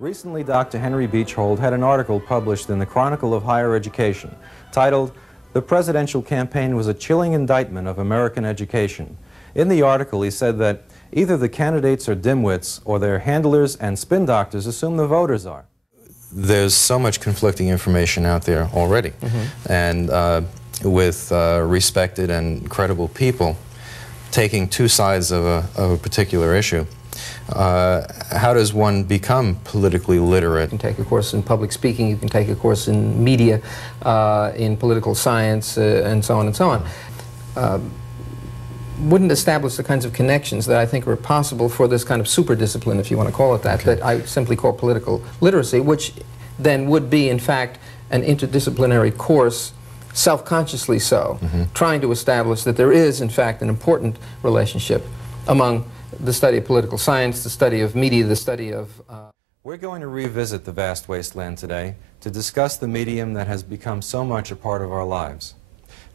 Recently, Dr. Henry Beechhold had an article published in the Chronicle of Higher Education titled, "The Presidential Campaign Was a Chilling Indictment of American Education." In the article, he said that either the candidates are dimwits or their handlers and spin doctors assume the voters are. There's so much conflicting information out there already, and with respected and credible people taking two sides of a particular issue. How does one become politically literate? You can take a course in public speaking, you can take a course in media, in political science, and so on and so on. Wouldn't establish the kinds of connections that I think are possible for this kind of super discipline, if you want to call it that, that I simply call political literacy, which then would be, in fact, an interdisciplinary course, self-consciously so, trying to establish that there is, in fact, an important relationship among the study of political science, the study of media, the study of... We're going to revisit the vast wasteland today to discuss the medium that has become so much a part of our lives.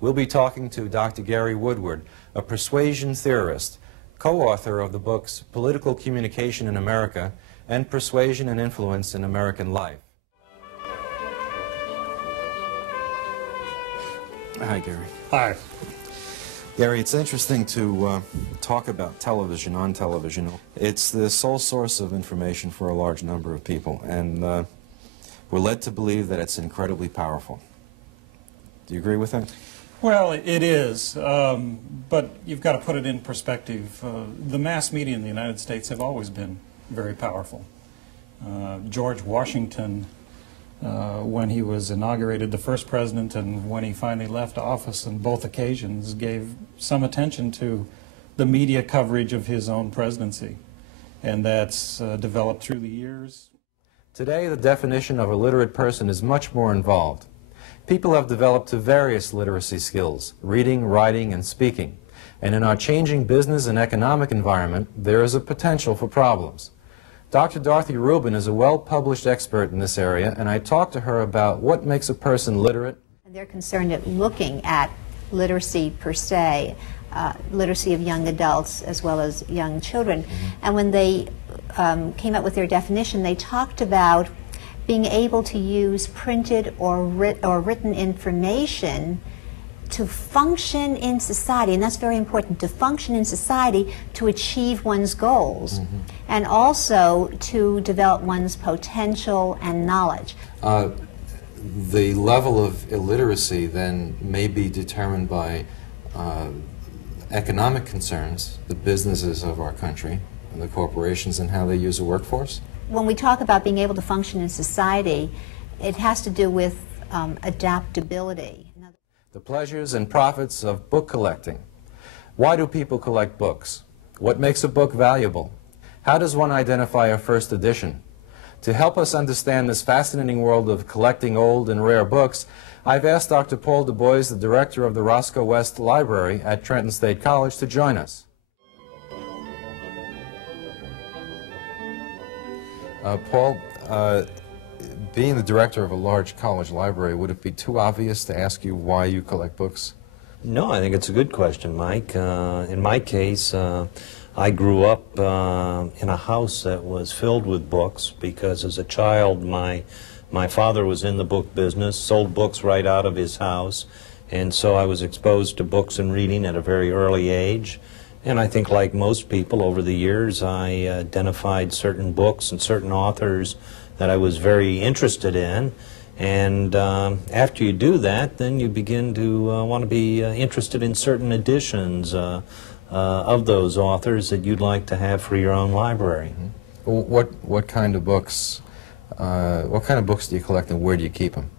We'll be talking to Dr. Gary Woodward, a persuasion theorist, co-author of the books Political Communication in America and Persuasion and Influence in American Life. Hi, Gary. Hi. Gary, it's interesting to talk about television on television. It's the sole source of information for a large number of people, and we're led to believe that it's incredibly powerful. Do you agree with that? Well, it is, but you've got to put it in perspective. The mass media in the United States have always been very powerful. George Washington, when he was inaugurated the first president and when he finally left office on both occasions, gave some attention to the media coverage of his own presidency. And that's developed through the years. Today, the definition of a literate person is much more involved. People have developed to various literacy skills, reading, writing, and speaking. And in our changing business and economic environment, there is a potential for problems. Dr. Dorothy Rubin is a well-published expert in this area, and I talked to her about what makes a person literate. They're concerned at looking at literacy per se, literacy of young adults as well as young children. And when they came up with their definition, they talked about being able to use printed or written information to function in society, and that's very important, to function in society to achieve one's goals, and also to develop one's potential and knowledge. The level of illiteracy then may be determined by economic concerns, the businesses of our country, and the corporations, and how they use a workforce? When we talk about being able to function in society, it has to do with adaptability. The pleasures and profits of book collecting. Why do people collect books? What makes a book valuable? How does one identify a first edition? To help us understand this fascinating world of collecting old and rare books, I've asked Dr. Paul Du Bois, the director of the Roscoe West Library at Trenton State College, to join us. Paul, being the director of a large college library, would it be too obvious to ask you why you collect books? No, I think it's a good question, Mike. In my case, I grew up in a house that was filled with books because as a child my father was in the book business, sold books right out of his house, and so I was exposed to books and reading at a very early age. And I think like most people over the years, I identified certain books and certain authors that I was very interested in. And after you do that, then you begin to want to be interested in certain editions of those authors that you'd like to have for your own library. What kind of books? What kind of books do you collect, and where do you keep them?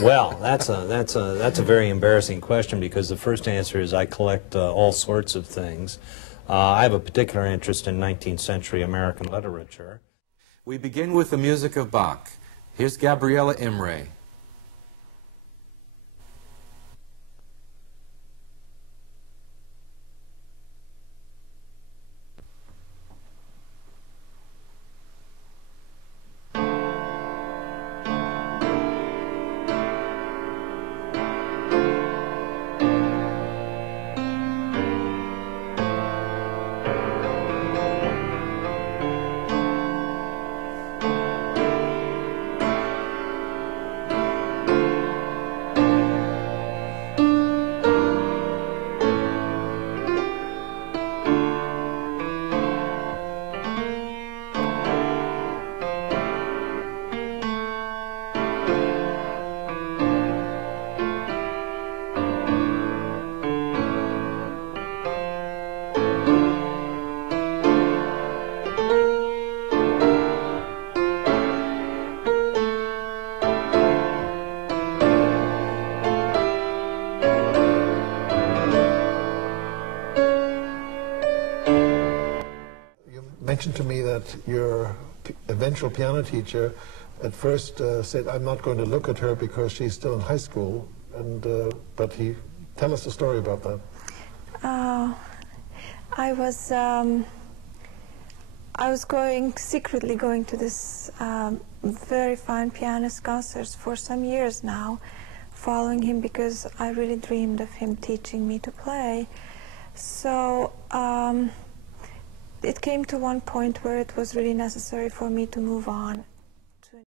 Well, that's a very embarrassing question, because the first answer is I collect all sorts of things. I have a particular interest in 19th century American literature. We begin with the music of Bach. Here's Gabriela Imre. mentioned to me that your eventual piano teacher at first said, I'm not going to look at her because she's still in high school, and but tell us the story about that. I was secretly going to this very fine pianist concerts for some years now, following him because I really dreamed of him teaching me to play. So it came to one point where it was really necessary for me to move on.